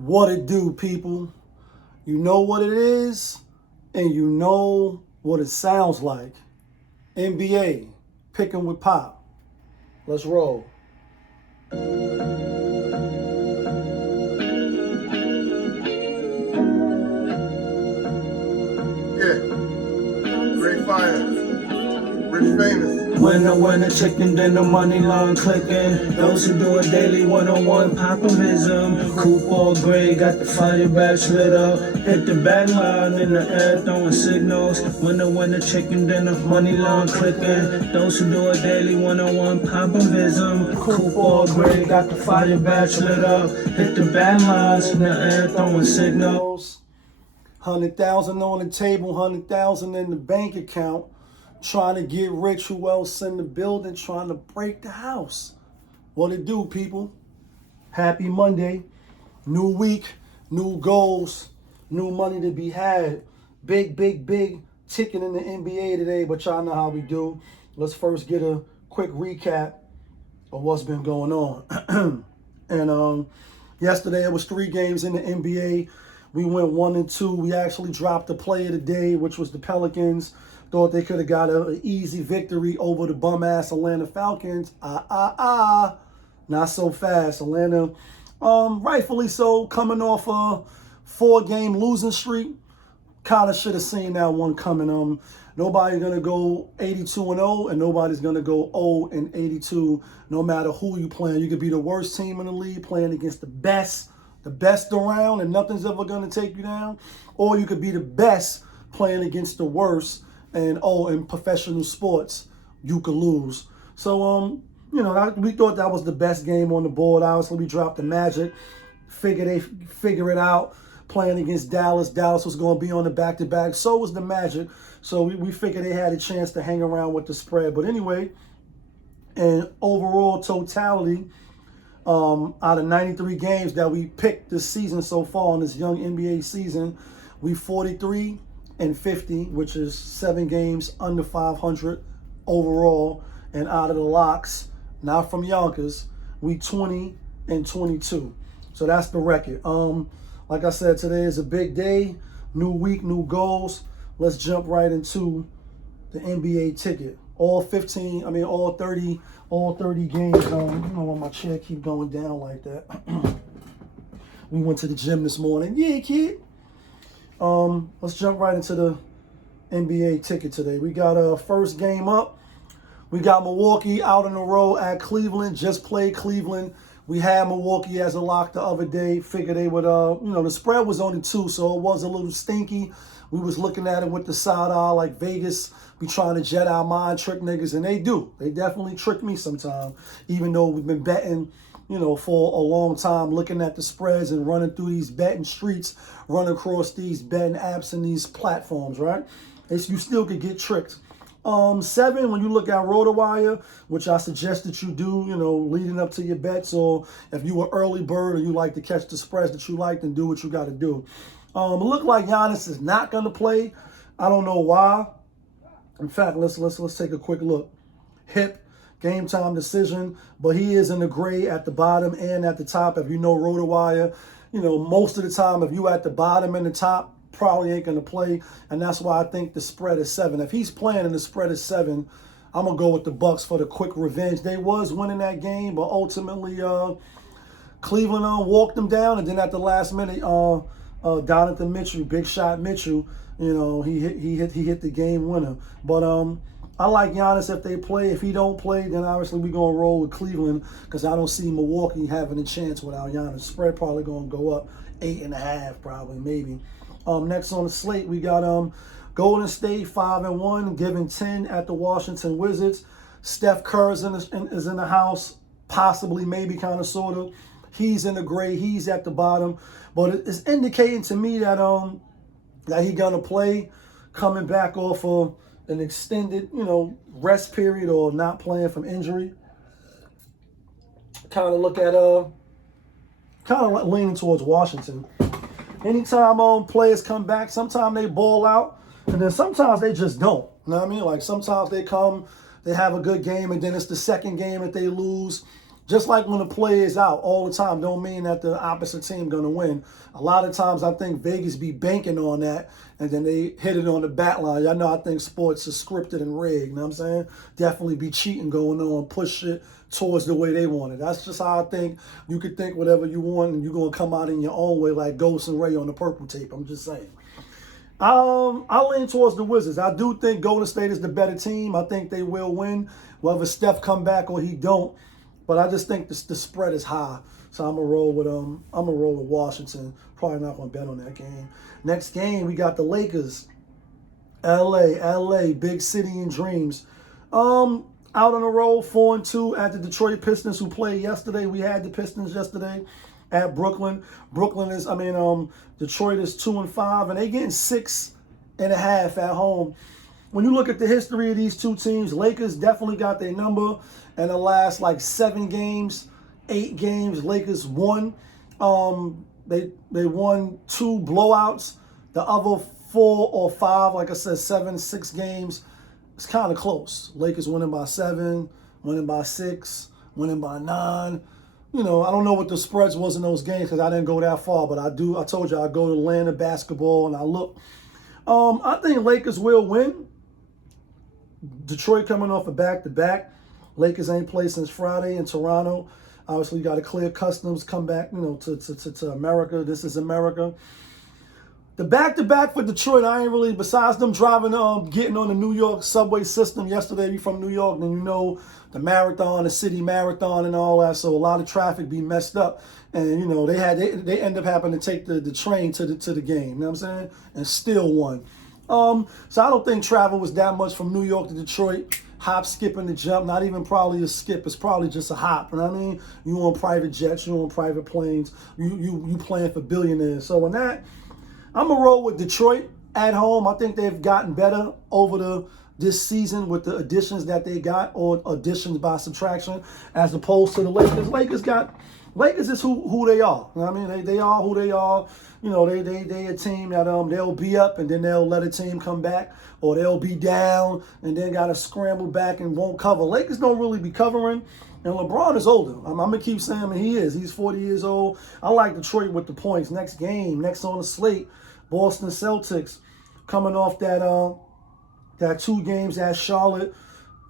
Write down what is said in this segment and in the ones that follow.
What it do, people? You know what it is, and you know what it sounds like. NBA, picking with Pop. Let's roll. Yeah, great fire, rich famous. Winner, chicken dinner, money long clicking. Those who do it daily, one-on-one populism. Coupon gray, got the fire badge lit up. Hit the back line in the air, throwing signals. Winner, chicken dinner, money long clicking. Those who do it daily, one-on-one populism. Coupon gray, got the fire badge lit up. Hit the back lines in the air, throwing signals. 100,000 on the table, 100,000 in the bank account. Trying to get rich. Who else in the building? Trying to break the house. What it do, people? Happy Monday. New week, new goals, new money to be had. Big ticket in the NBA today, but y'all know how we do. Let's first get a quick recap of what's been going on. And yesterday it was 3 games in the NBA. We went 1-2. We actually dropped the play of the day, which was the Pelicans. Thought they could have got an easy victory over the bum-ass Atlanta Falcons. Not so fast. Atlanta, rightfully so, coming off a 4-game losing streak. Kind of should have seen that one coming. Nobody's going to go 82-0, and nobody's going to go 0-82, no matter who you playing. You could be the worst team in the league playing against the best around, and nothing's ever going to take you down. Or you could be the best playing against the worst, and in professional sports, you could lose. So, we thought that was the best game on the board. Obviously, we dropped the Magic. Figure it out. Playing against Dallas. Dallas was going to be on the back-to-back. So was the Magic. So we figured they had a chance to hang around with the spread. But anyway, in overall totality, out of 93 games that we picked this season so far in this young NBA season, we 43-50, which is 7 games under 500 overall. And out of the locks, not from Yonkers, we 20-22. So that's the record. Like I said, today is a big day. New week, new goals. Let's jump right into the NBA ticket. All 30 games. I don't know why my chair keep going down like that. We went to the gym this morning. Yeah, kid. Let's jump right into the NBA ticket today. We got a first game up. We got Milwaukee out on the road at Cleveland. Just played Cleveland. We had Milwaukee as a lock the other day. Figured they would, the spread was only 2, so it was a little stinky. We was looking at it with the side eye like Vegas be trying to jet our mind, trick niggas, and they do. They definitely trick me sometimes, even though we've been betting, for a long time, looking at the spreads and running through these betting streets, running across these betting apps and these platforms, right? You still could get tricked. 7, when you look at RotoWire, which I suggest that you do, leading up to your bets, or if you were early bird or you like to catch the spreads that you like, then do what you got to do. It looked like Giannis is not going to play. I don't know why. In fact, let's take a quick look. Hip, game time decision, but he is in the gray at the bottom and at the top. If you know RotoWire, most of the time, if you at the bottom and the top, probably ain't going to play, and that's why I think the spread is 7. If he's playing and the spread is 7, I'm going to go with the Bucks for the quick revenge. They was winning that game, but ultimately Cleveland walked them down, and then at the last minute, Donovan Mitchell, big shot Mitchell, he hit the game winner. But I like Giannis if they play. If he don't play, then obviously we're going to roll with Cleveland, because I don't see Milwaukee having a chance without Giannis. Spread probably going to go up 8.5, probably, maybe. Next on the slate, we got Golden State 5-1, giving 10 at the Washington Wizards. Steph Curry is in the house, possibly, maybe, kind of, sort of. He's in the gray. He's at the bottom. But it's indicating to me that he's going to play, coming back off of an extended, rest period or not playing from injury. Kind of look at, leaning towards Washington. Anytime players come back, sometimes they ball out, and then sometimes they just don't. You know what I mean? Like, sometimes they come, they have a good game, and then it's the second game that they lose. Just like when the play is out all the time, don't mean that the opposite team going to win. A lot of times I think Vegas be banking on that, and then they hit it on the bat line. Y'all know I think sports is scripted and rigged, you know what I'm saying? Definitely be cheating going on, push it towards the way they want it. That's just how I think. You could think whatever you want, and you're going to come out in your own way like Ghost and Ray on the purple tape. I'm just saying. I lean towards the Wizards. I do think Golden State is the better team. I think they will win, whether Steph come back or he don't. But I just think the spread is high, so I'm gonna roll with Washington. Probably not gonna bet on that game. Next game we got the Lakers, LA, big city and dreams. Out on the road, 4-2 at the Detroit Pistons, who played yesterday. We had the Pistons yesterday at Brooklyn. Detroit is 2-5, and they getting 6.5 at home. When you look at the history of these two teams, Lakers definitely got their number in the last like 7 games, 8 games. Lakers won. They won 2 blowouts. The other 4 or 5, like I said, 7, 6 games, it's kind of close. Lakers winning by 7, winning by 6, winning by 9. You know, I don't know what the spreads was in those games because I didn't go that far, but I told you I go to Atlanta basketball and I look. I think Lakers will win. Detroit coming off a back-to-back. Lakers ain't played since Friday in Toronto. Obviously, you got to clear customs, come back, to America. This is America. The back-to-back for Detroit, I ain't really, besides them driving, getting on the New York subway system yesterday, we from New York, and you know, the marathon, the city marathon and all that, so a lot of traffic be messed up. And, you know, they end up having to take the train to the game, you know what I'm saying? And still won. So I don't think travel was that much from New York to Detroit. Hop, skip, and the jump. Not even probably a skip. It's probably just a hop. You know what I mean? You on private jets. You on private planes. You playing for billionaires. So in that, I'm going to roll with Detroit at home. I think they've gotten better over this season with the additions that they got, or additions by subtraction, as opposed to the Lakers. Lakers is who they are. You know what I mean? They are who they are. You know, they a team that they'll be up and then they'll let a team come back, or they'll be down and then got to scramble back and won't cover. Lakers don't really be covering, and LeBron is older. I'm going to keep saying he is. He's 40 years old. I like Detroit with the points. Next game, next on the slate, Boston Celtics coming off that 2 games at Charlotte.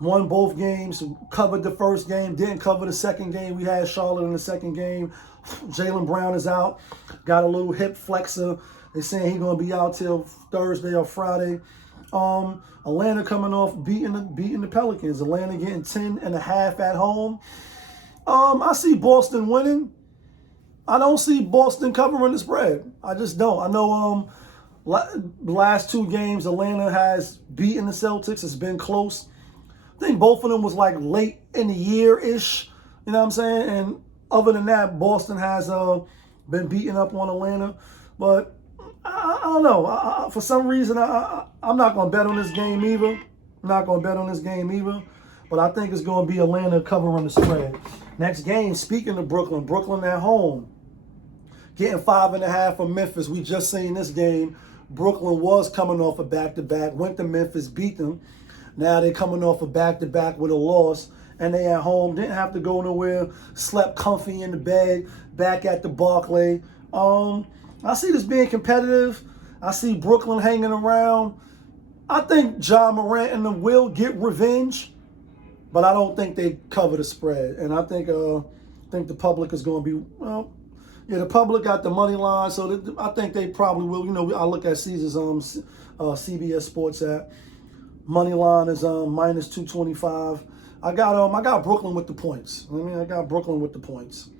Won both games, covered the first game, didn't cover the second game. We had Charlotte in the second game. Jaylen Brown is out. Got a little hip flexor. They're saying he's going to be out till Thursday or Friday. Atlanta coming off beating the Pelicans. Atlanta getting 10.5 at home. I see Boston winning. I don't see Boston covering the spread. I just don't. I know last 2 games Atlanta has beaten the Celtics. It's been close. I think both of them was like late in the year-ish, you know what I'm saying? And other than that, Boston has been beating up on Atlanta. But I don't know. For some reason, I'm not going to bet on this game either. But I think it's going to be Atlanta covering the spread. Next game, speaking of Brooklyn at home. Getting 5.5 from Memphis. We just seen this game. Brooklyn was coming off a back-to-back. Went to Memphis, beat them. Now they're coming off a back-to-back with a loss, and they at home. Didn't have to go nowhere. Slept comfy in the bed, back at the Barclay. I see this being competitive. I see Brooklyn hanging around. I think Ja Morant and them will get revenge, but I don't think they cover the spread. And I think the public is going to be, the public got the money line, so I think they probably will. You know, I look at Caesar's CBS Sports app. Money line is minus 225. I got Brooklyn with the points. I got Brooklyn with the points.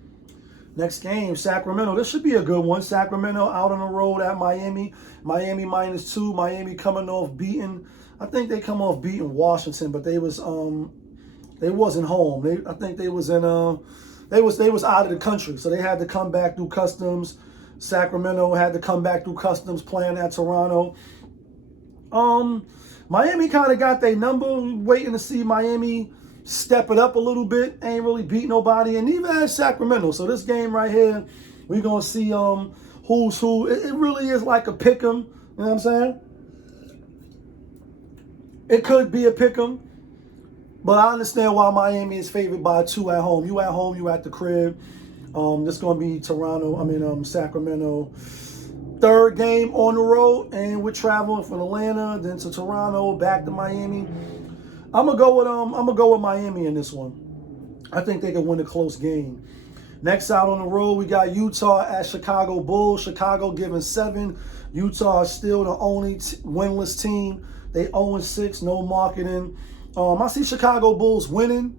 Next game, Sacramento. This should be a good one. Sacramento out on the road at Miami. Miami minus 2. Miami coming off beating. I think they come off beating Washington, but they wasn't home. I think they was in they was out of the country, so they had to come back through customs. Sacramento had to come back through customs playing at Toronto. Miami kind of got their number. Waiting to see Miami step it up a little bit. Ain't really beat nobody, and neither has Sacramento. So this game right here, we're gonna see who's who. It really is like a pick 'em. You know what I'm saying? It could be a pick 'em. But I understand why Miami is favored by 2 at home. You at home, you at the crib. This going to be Sacramento. Third game on the road, and we're traveling from Atlanta, then to Toronto, back to Miami. I'm gonna go with Miami in this one. I think they can win a close game. Next out on the road, we got Utah at Chicago Bulls. Chicago giving 7. Utah is still the only winless team. They 0-6, no marketing. I see Chicago Bulls winning.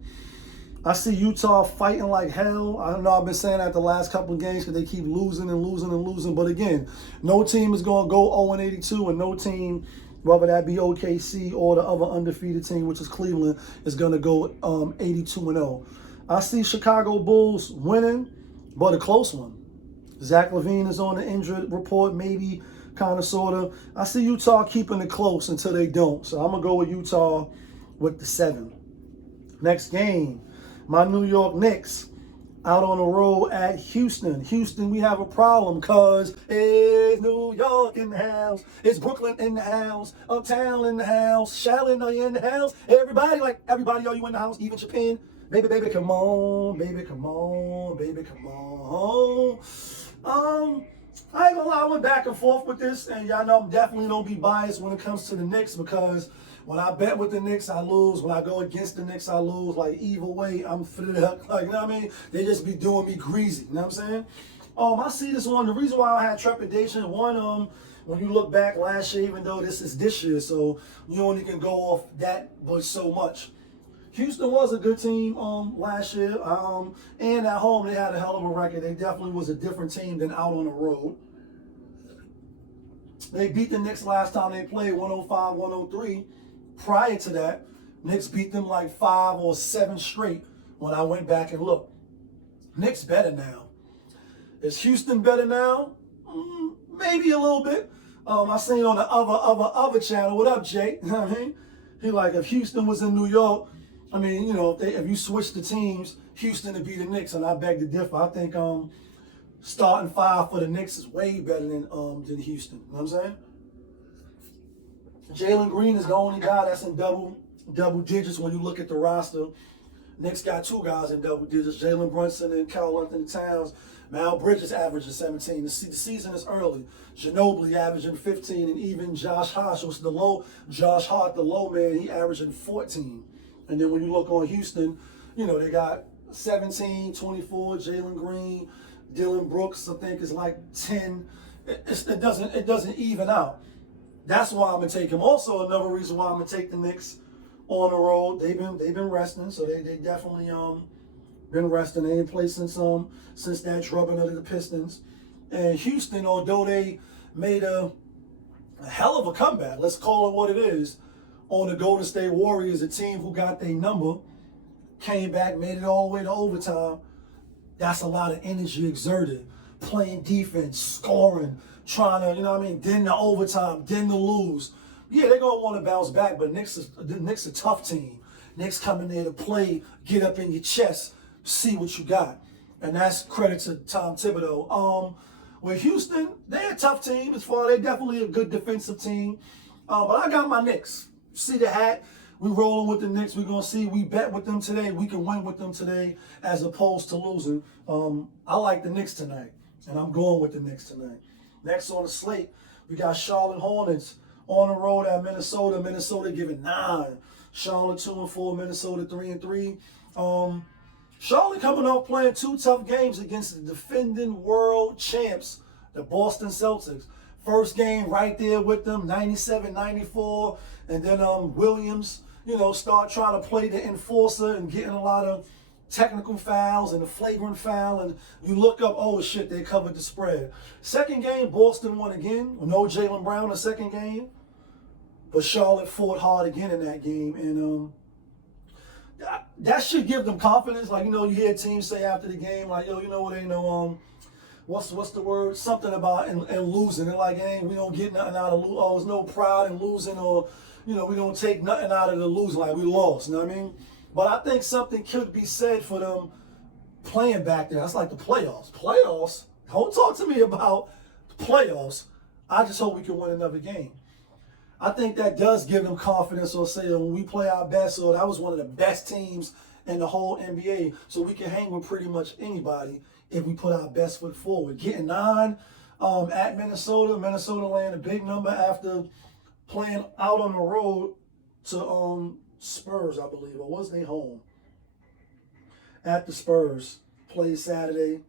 I see Utah fighting like hell. I don't know, I've been saying that the last couple of games because they keep losing and losing and losing. But again, no team is going to go 0-82, and no team, whether that be OKC or the other undefeated team, which is Cleveland, is going to go 82-0. I see Chicago Bulls winning, but a close one. Zach LaVine is on the injured report, maybe, kind of, sort of. I see Utah keeping it close until they don't. So I'm going to go with Utah with the 7. Next game, my New York Knicks out on the road at Houston. Houston, we have a problem because it's New York in the house. It's Brooklyn in the house. Uptown in the house. Charlotte, are you in the house? Everybody, are you in the house? Even Japan. Baby, baby, come on. Baby, come on. Baby, come on. I ain't gonna lie, I went back and forth with this, and y'all know I'm definitely don't be biased when it comes to the Knicks, because when I bet with the Knicks, I lose. When I go against the Knicks, I lose. Like, either way, I'm fitted up. Like, you know what I mean? They just be doing me greasy. You know what I'm saying? I see this one. The reason why I had trepidation, one, when you look back last year, even though this is this year, so you only can go off that but so much. Houston was a good team last year. And at home, they had a hell of a record. They definitely was a different team than out on the road. They beat the Knicks last time they played, 105-103. Prior to that, Knicks beat them like 5 or 7 straight when I went back and looked. Knicks better now. Is Houston better now? Maybe a little bit. I seen on the other channel, what up, JaY? You know what I mean? He like, if Houston was in New York, I mean, you know, if you switch the teams, Houston would be the Knicks, and I beg to differ. I think starting 5 for the Knicks is way better than Houston. You know what I'm saying? Jalen Green is the only guy that's in double digits when you look at the roster. Knicks got 2 guys in double digits, Jalen Brunson and Karl Anthony Towns. Mal Bridges averaging 17. The season is early. Ginobili averaging 15, and even Josh Hart, the low man, he averaging 14. And then when you look on Houston, you know, they got 17, 24, Jalen Green, Dylan Brooks, I think is like 10. It doesn't even out. That's why I'm gonna take him. Also, another reason why I'm gonna take the Knicks on the road. They've been resting, so they definitely been resting. They ain't played since that drubbing of the Pistons. And Houston, although they made a hell of a comeback, let's call it what it is, on the Golden State Warriors, a team who got their number, came back, made it all the way to overtime. That's a lot of energy exerted, playing defense, scoring, trying to, you know what I mean, then the overtime, then the lose. Yeah, they're going to want to bounce back, but the Knicks a tough team. Knicks coming there to play, get up in your chest, see what you got. And that's credit to Tom Thibodeau. With Houston, they're a tough team as far as they're definitely a good defensive team. But I got my Knicks. See the hat? We rolling with the Knicks. We're going to see. We bet with them today. We can win with them today as opposed to losing. I like the Knicks tonight, and I'm going with the Knicks tonight. Next on the slate, we got Charlotte Hornets on the road at Minnesota. Minnesota giving 9. Charlotte 2-4, Minnesota 3-3. Charlotte coming off playing 2 tough games against the defending world champs, the Boston Celtics. First game right there with them, 97-94. And then Williams, you know, start trying to play the enforcer and getting a lot of technical fouls and a flagrant foul. And you look up, oh shit, they covered the spread. Second game, Boston won again. No Jaylen Brown the second game. But Charlotte fought hard again in that game. And that should give them confidence. Like, you know, you hear teams say after the game, like, yo, you know what, ain't no, what's the word? Something about and losing. They're like, hey, we don't get nothing out of losing. Oh, there's no pride in losing, or, you know, we don't take nothing out of the losing. Like, we lost, you know what I mean? But I think something could be said for them playing back there. That's like the playoffs. Playoffs? Don't talk to me about the playoffs. I just hope we can win another game. I think that does give them confidence, or say when we play our best, so that was one of the best teams in the whole NBA. So we can hang with pretty much anybody if we put our best foot forward. Getting 9 at Minnesota. Minnesota laying a big number after playing out on the road to Spurs, I believe, or was they home? At the Spurs. Played Saturday.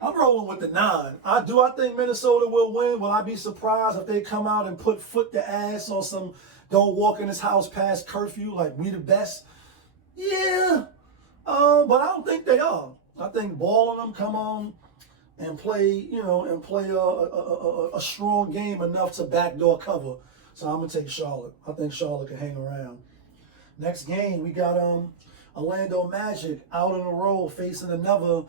I'm rolling with the 9. I think Minnesota will win. Will I be surprised if they come out and put foot to ass on some don't walk in this house past curfew like we the best? Yeah. But I don't think they are. I think Ball and them come on and play, a strong game enough to backdoor cover. So I'm going to take Charlotte. I think Charlotte can hang around. Next game, we got Orlando Magic out on the road facing another,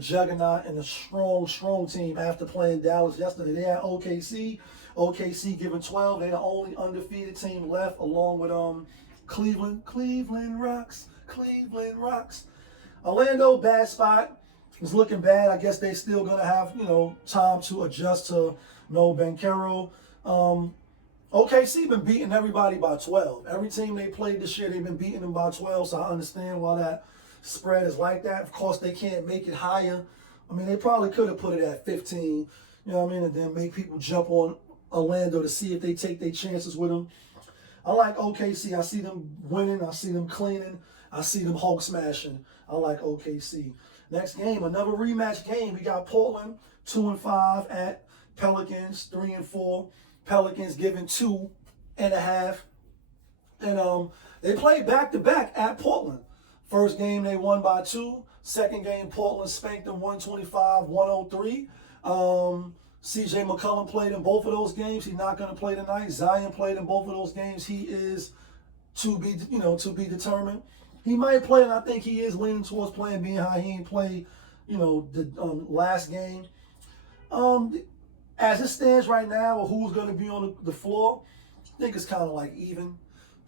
juggernaut and a strong team after playing Dallas yesterday. They had OKC. OKC giving 12. They're the only undefeated team left, along with Cleveland. Cleveland rocks. Orlando, bad spot. It's looking bad. I guess they still gonna have, time to adjust to no Banchero. OKC been beating everybody by 12. Every team they played this year, they've been beating them by 12, so I understand why that spread is like that. Of course, they can't make it higher. I mean, they probably could have put it at 15, you know what I mean, and then make people jump on Orlando to see if they take their chances with them. I like OKC. I see them winning. I see them cleaning. I see them Hulk smashing. I like OKC. Next game, another rematch game. We got Portland, 2-5 at Pelicans, 3-4. Pelicans giving 2.5. And they played back-to-back at Portland. First game, they won by 2. Second game, Portland spanked them 125-103. CJ McCollum played in both of those games. He's not going to play tonight. Zion played in both of those games. He is to be determined. He might play, and I think he is leaning towards playing being high. He ain't played, the last game. As it stands right now, or who's going to be on the floor, I think it's kind of like even.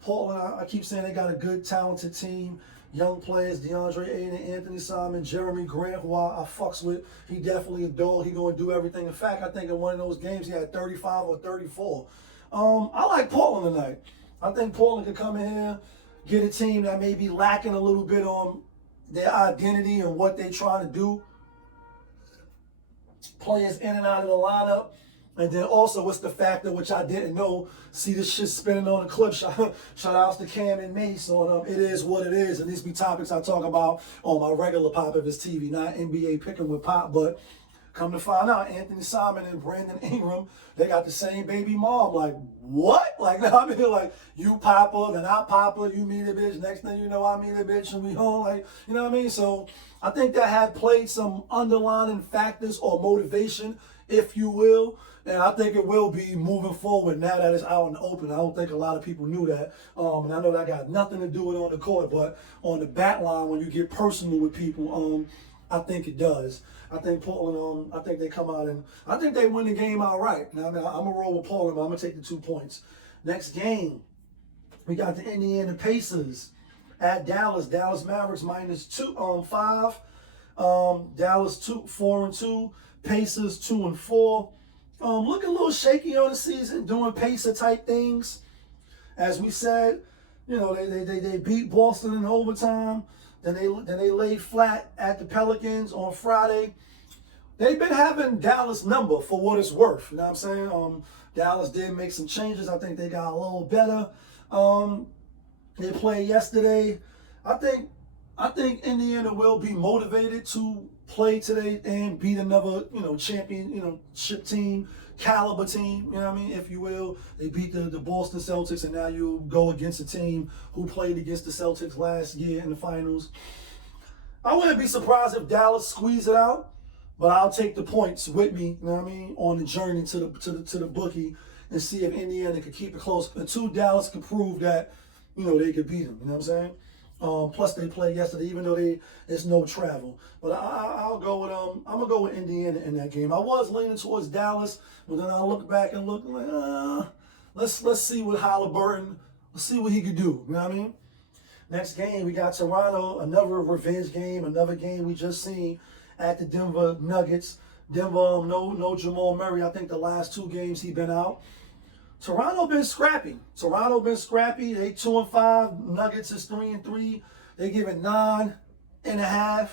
Portland, I keep saying they got a good, talented team. Young players, DeAndre Ayton, Anthony Simon, Jeremy Grant, who I fucks with. He definitely a dog. He going to do everything. In fact, I think in one of those games he had 35 or 34. I like Portland tonight. I think Portland could come in here, get a team that may be lacking a little bit on their identity and what they trying to do. Players in and out of the lineup. And then also, what's the factor, which I didn't know, see this shit spinning on the clip. Shout outs to Cam and Mace on It Is What It Is. And these be topics I talk about on my regular Pop If It's TV, not NBA Picking with Pop. But come to find out, Anthony Simon and Brandon Ingram, they got the same baby mom. Like, what? Like, I mean, like, you Papa, then I Papa, you meet a bitch. Next thing you know, I meet a bitch and we home. Like, you know what I mean? So I think that had played some underlying factors or motivation, if you will. And I think it will be moving forward now that it's out in the open. I don't think a lot of people knew that. And I know that got nothing to do with it on the court, but on the back line, when you get personal with people, I think it does. I think Portland, I think they come out and I think they win the game outright. Now, I mean, I'm going to roll with Portland, but I'm going to take the 2 points. Next game, we got the Indiana Pacers at Dallas. Dallas Mavericks -5. Dallas 4-2. Pacers 2-4. Looking a little shaky on the season, doing Pacer type things. As we said, they beat Boston in overtime. Then they laid flat at the Pelicans on Friday. They've been having Dallas number for what it's worth. You know what I'm saying? Dallas did make some changes. I think they got a little better. They played yesterday. I think Indiana will be motivated to play today and beat another, championship team, caliber team, you know what I mean, if you will. They beat the Boston Celtics, and now you go against a team who played against the Celtics last year in the finals. I wouldn't be surprised if Dallas squeeze it out, but I'll take the points with me, you know what I mean, on the journey to the bookie and see if Indiana could keep it close until Dallas could prove that, they could beat them, you know what I'm saying? Plus they played yesterday, even though it's no travel. But I'll go with I'm gonna go with Indiana in that game. I was leaning towards Dallas, but then I look back and look like, let's see what Halliburton, let's see what he could do. You know what I mean? Next game we got Toronto, another revenge game, another game we just seen at the Denver Nuggets. Denver, no Jamal Murray. I think the last 2 games he been out. Toronto been scrappy. Toronto been scrappy. They 2-5. Nuggets is 3-3. They give it 9.5.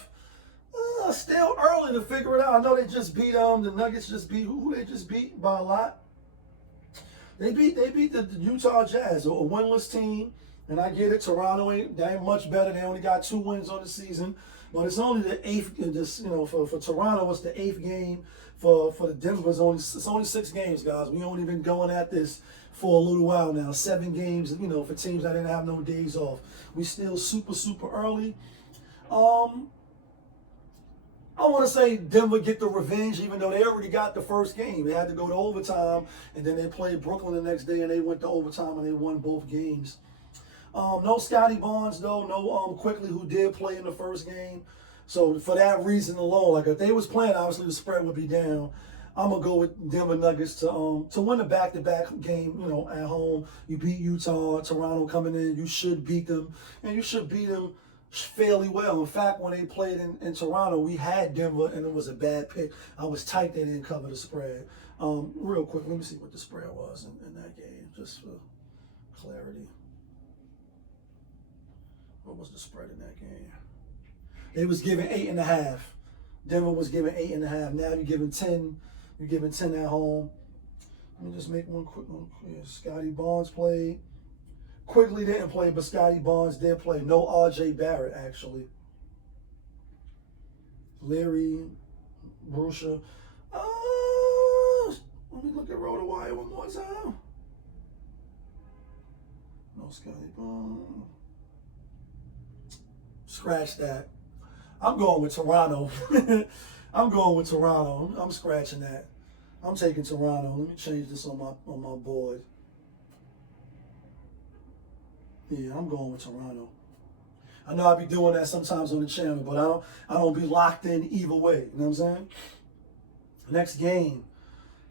Still early to figure it out. I know they just beat the Nuggets. Just beat who they just beat by a lot. They beat the Utah Jazz, a winless team. And I get it. Toronto ain't much better. They only got 2 wins on the season, but it's only the 8th. Just for Toronto, it's the 8th game. For the Denver, it's only 6 games, guys. We only been going at this for a little while now. 7 games, for teams that didn't have no days off. We still super early. I want to say Denver get the revenge, even though they already got the first game. They had to go to overtime, and then they played Brooklyn the next day, and they went to overtime, and they won both games. No Scotty Barnes, though. No Quickly, who did play in the first game. So for that reason alone, like if they was playing, obviously the spread would be down. I'm gonna go with Denver Nuggets to win a back-to-back game. At home, you beat Utah, Toronto coming in. You should beat them, and you should beat them fairly well. In fact, when they played in Toronto, we had Denver, and it was a bad pick. I was tight they didn't cover the spread. Real quick, let me see what the spread was in that game, just for clarity. What was the spread in that game? They was giving 8.5. Denver was giving 8.5. Now you're giving 10. You're giving 10 at home. Let me just make one quick one. Scotty Barnes played. Quickly didn't play, but Scotty Barnes did play. No R.J. Barrett, actually. Larry, Brusha. Let me look at RotoWire one more time. No Scotty Barnes. Scratch that. I'm going with Toronto. I'm going with Toronto. I'm scratching that. I'm taking Toronto. Let me change this on my board. Yeah, I'm going with Toronto. I know I be doing that sometimes on the channel, but I don't be locked in either way. You know what I'm saying? Next game.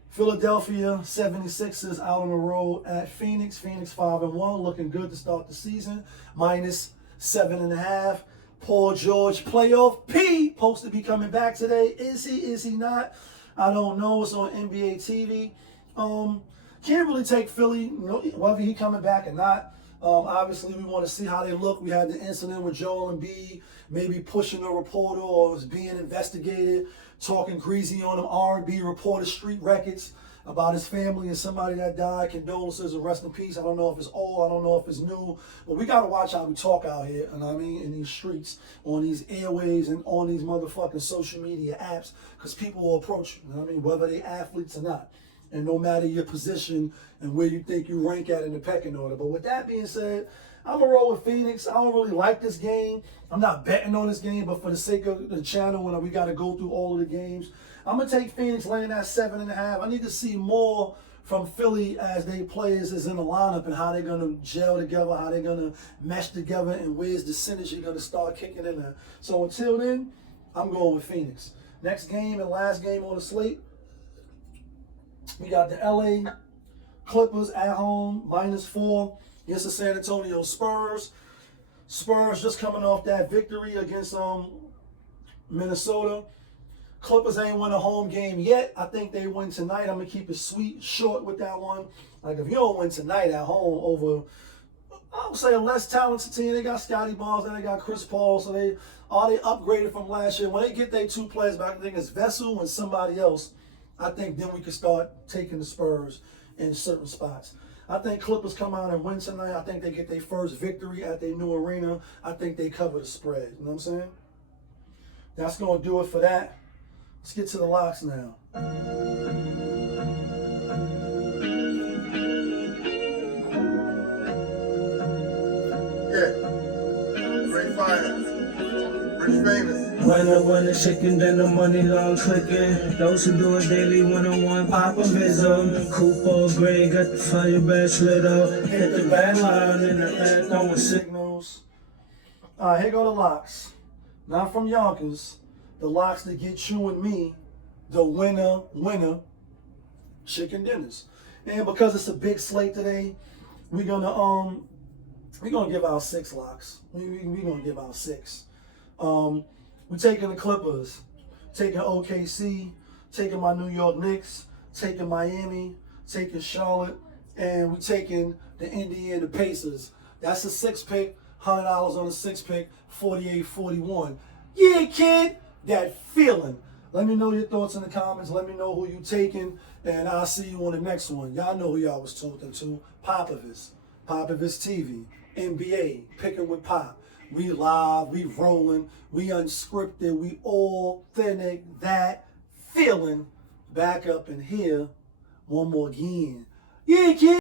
Philadelphia 76ers out on the road at Phoenix. Phoenix 5-1, looking good to start the season. Minus 7.5. Paul George playoff P supposed to be coming back today. Is he? Is he not? I don't know. It's on NBA TV. Can't really take Philly, whether he coming back or not. Obviously, we want to see how they look. We had the incident with Joel Embiid, maybe pushing a reporter or was being investigated, talking greasy on him. R&B reporter street records about his family and somebody that died. Condolences and rest in peace. I don't know if it's old. I don't know if it's new. But we got to watch how we talk out here, and I mean, in these streets, on these airways, and on these motherfucking social media apps, because people will approach you, I mean, whether they athletes or not. And no matter your position and where you think you rank at in the pecking order. But with that being said, I'm going to roll with Phoenix. I don't really like this game. I'm not betting on this game, but for the sake of the channel, when we got to go through all of the games, I'm going to take Phoenix laying at 7.5. I need to see more from Philly as they players is in the lineup and how they're going to gel together, how they're going to mesh together, and where's the synergy going to start kicking in there. So until then, I'm going with Phoenix. Next game and last game on the slate, we got the LA Clippers at home, -4 against the San Antonio Spurs. Spurs just coming off that victory against Minnesota. Clippers ain't won a home game yet. I think they win tonight. I'm going to keep it sweet, short with that one. Like, if you don't win tonight at home over, I would say, a less talented team, they got Scotty Barnes and they got Chris Paul, so they upgraded from last year. When they get their 2 players back, I think it's Vessel and somebody else, I think then we can start taking the Spurs in certain spots. I think Clippers come out and win tonight. I think they get their first victory at their new arena. I think they cover the spread. You know what I'm saying? That's going to do it for that. Let's get to the locks now. Yeah. Great fire. Rich famous. When the chicken, then the money long clicking. Those who do it daily, 101 popovism. Coupon gray, got the fire badge lit up. Hit the back line in the air, throwing signals. All right, here go the locks. Not from Yonkers. The locks that get you and me the winner chicken dinners. And because it's a big slate today, we're gonna give out 6 locks. We're gonna give out 6. We're taking the Clippers, taking OKC, taking my New York Knicks, taking Miami, taking Charlotte, and we taking the Indiana Pacers. That's a 6-pick, $100 on a 6-pick, 48-41. Yeah, kid, that feeling. Let me know your thoughts in the comments. Let me know who you taking, and I'll see you on the next one. Y'all know who y'all was talking to. Popovich TV, NBA, picking with Pop. We live, we rolling, we unscripted, we authentic. That feeling. Back up in here one more again. Yeah, kid.